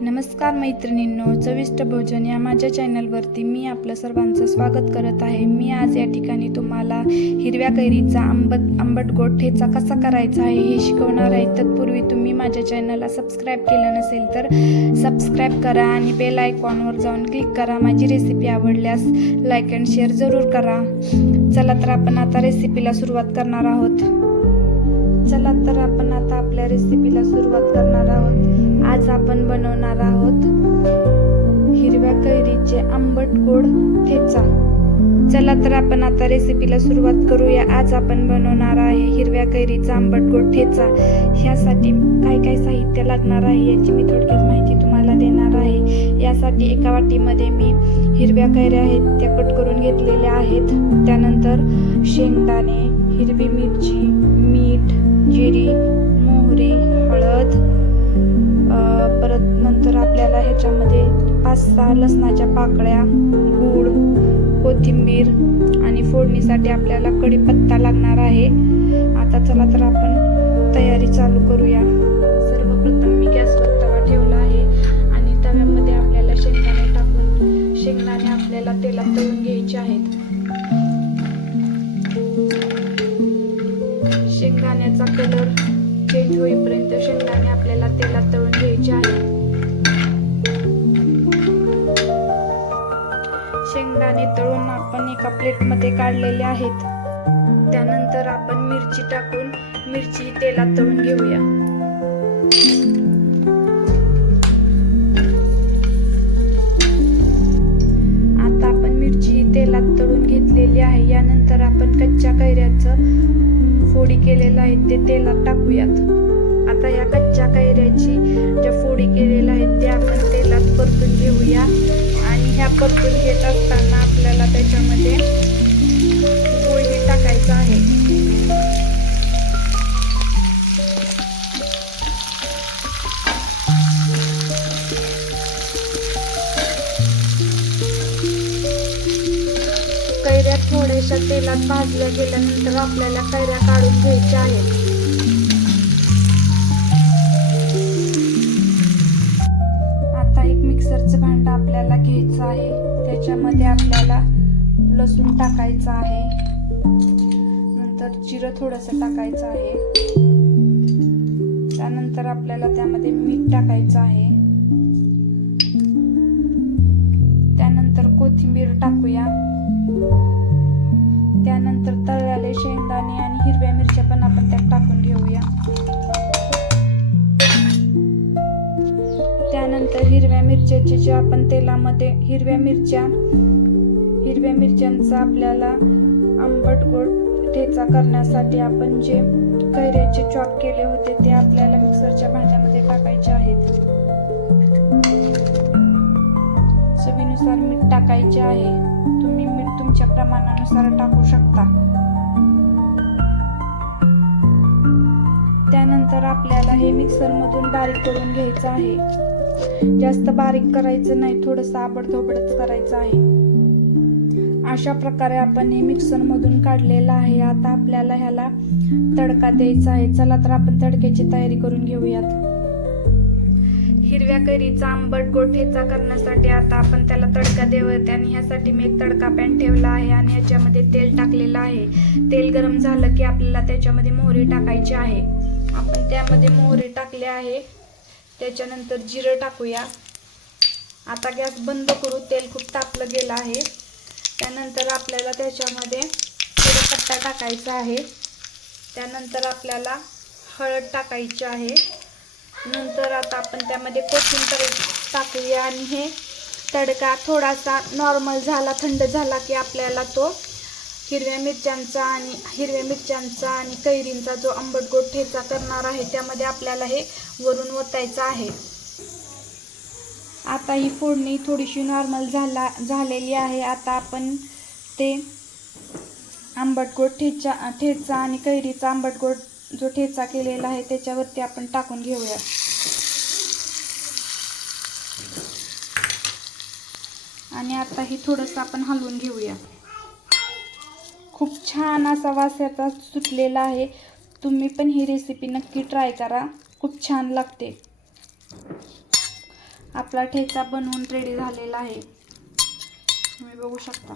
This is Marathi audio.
नमस्कार मैत्रिणींनो चविष्ट भोजन या माझ्या चॅनलवरती मी आपलं सर्वांचं स्वागत करत आहे. मी आज या ठिकाणी तुम्हाला हिरव्या कैरीचा आंबट आंबट गोड ठेचा कसा करायचा आहे हे शिकवणार आहे. तत्पूर्वी तुम्ही माझ्या चॅनलला सबस्क्राईब केलं नसेल तर सबस्क्राईब करा आणि बेल आयकॉनवर जाऊन क्लिक करा. माझी रेसिपी आवडल्यास लाईक अँड शेअर जरूर करा. चला तर आपण आता रेसिपीला सुरुवात करणार आहोत. चला तर आपण आता आपल्या रेसिपीला सुरुवात करणार आहोत. आज आपण बनवणार आहोत हिरव्या कैरीचे आंबट गोड ठेचा. चला तर आपण आता रेसिपीला सुरुवात करूया. आज आपण बनवणार आहे हिरव्या कैरीचा आंबट गोड ठेचा. ह्यासाठी काय काय साहित्य लागणार आहे याची मी थोडक्यात माहिती तुम्हाला देणार आहे. यासाठी एका वाटीमध्ये मी हिरव्या कैऱ्या आहेत त्या कट करून घेतलेल्या आहेत. त्यानंतर शेंगदाणे हिरवी मिरची जिरी मोहरी हळद परत नंतर आपल्याला ह्याच्यामध्ये पाच सहा लसणाच्या पाकळ्या गूळ कोथिंबीर आणि फोडणीसाठी आपल्याला कढीपत्ता लागणार आहे. आता चला तर आपण तयारी चालू करूया. सर्वप्रथम मी गॅसवर तवा ठेवला आहे आणि तव्यामध्ये आपल्याला शेंगदाणे टाकून शेंगदाणे आपल्याला तेलात तळून घ्यायचे आहेत. शेंगदाण्याचा कलर चेंज होईपर्यंत शेंगदाणे आपल्याला तेलात तळून घ्यायचे आहे शेंगदाणे तळून आपण एका प्लेटमध्ये काढलेले आहेत. त्यानंतर आपण मिरची टाकून मिरची तेलात तळून घेऊया. केलेलं आहे ते तेलात टाकूयात. आता या कच्च्या कैऱ्याची ज्या फोडी केलेल्या आहेत त्या आपण तेलात परतून घेऊया. आणि ह्या परतून घेत असताना थोड्याशा तेलात भाजल्या गेल्यानंतर आपल्याला कैऱ्या काढून घ्यायच्या आहेत. आता एक मिक्सरचं भांडं आपल्याला घ्यायचं आहे. त्याच्यामध्ये आपल्याला लसूण टाकायचं आहे. नंतर जिरं थोडंसं टाकायचं आहे. त्यानंतर आपल्याला त्यामध्ये मीठ टाकायचं आहे. त्यानंतर कोथिंबीर टाकूया. त्यानंतर तळलेले शेंगदाणे आणि हिरव्या मिरच्या पण आपण त्यात टाकून घेऊया. त्यानंतर हिरव्या मिरच्याची जे आपण तेलामध्ये हिरव्या मिरच्या हिरव्या मिरच्यांचा आपल्याला आंबट गोड ठेचा करण्यासाठी आपण जे कैऱ्याचे चॉप केले होते ते आपल्याला मिक्सरच्या भांड्यामध्ये टाकायचे आहेत. चवीनुसार मीठ टाकायचे आहे. प्रमाणानुसार टाकू शकता. त्यानंतर आपल्याला हे मिक्सरमधून बारीक करून घ्यायचं आहे. जास्त बारीक करायचं नाही थोडंसं आबडधोबडच करायचं आहे. अशा प्रकारे आपण हे मिक्सरमधून काढलेलं आहे. आता आपल्याला ह्याला तडका द्यायचा आहे. चला तर आपण तडक्याची तयारी करून घेऊयात. हिरव्या कैरीचा आंबट गोड ठेचा करण्यासाठी आता आपण त्याला तडका देवत आणि ह्यासाठी मी एक तडका पॅन ठेवला आहे आणि याच्यामध्ये तेल टाकलेलं आहे. तेल गरम झालं की आपल्याला त्याच्यामध्ये मोहरी टाकायची आहे. आपण त्यामध्ये मोहरी टाकले आहे. त्याच्यानंतर जिरं टाकूया. आता गॅस बंद करू तेल खूप तापलं गेलं आहे. त्यानंतर आपल्याला त्याच्यामध्ये थोडं पट्टा टाकायचा आहे. त्यानंतर आपल्याला हळद टाकायची आहे. नंतर आता आपण त्यामध्ये कोथिंबीर टाकूया आणि हे तडका थोडासा नॉर्मल झाला थंड झाला की आपल्याला तो हिरव्या मिरच्यांचा आणि हिरव्या मिरच्यांचा आणि कैरींचा जो आंबट गोड ठेचा करणार आहे त्यामध्ये आपल्याला हे वरून ओतायचं आहे. आता ही फोडणी थोडीशी नॉर्मल झाला झालेली आहे. आता आपण ते आंबट गोड ठेचा ठेचा आणि कैरीचा आंबट गोड जो ठेचा केलेला आहे त्याच्यावरती आपण टाकून घेऊया. आणि आता हे थोडंसं आपण हलवून घेऊया. खूप छान असा वास याचा सुटलेला आहे. तुम्ही पण ही रेसिपी नक्की ट्राय करा. खूप छान लागते. आपला ठेचा बनवून रेडी झालेला आहे. तुम्ही बघू शकता.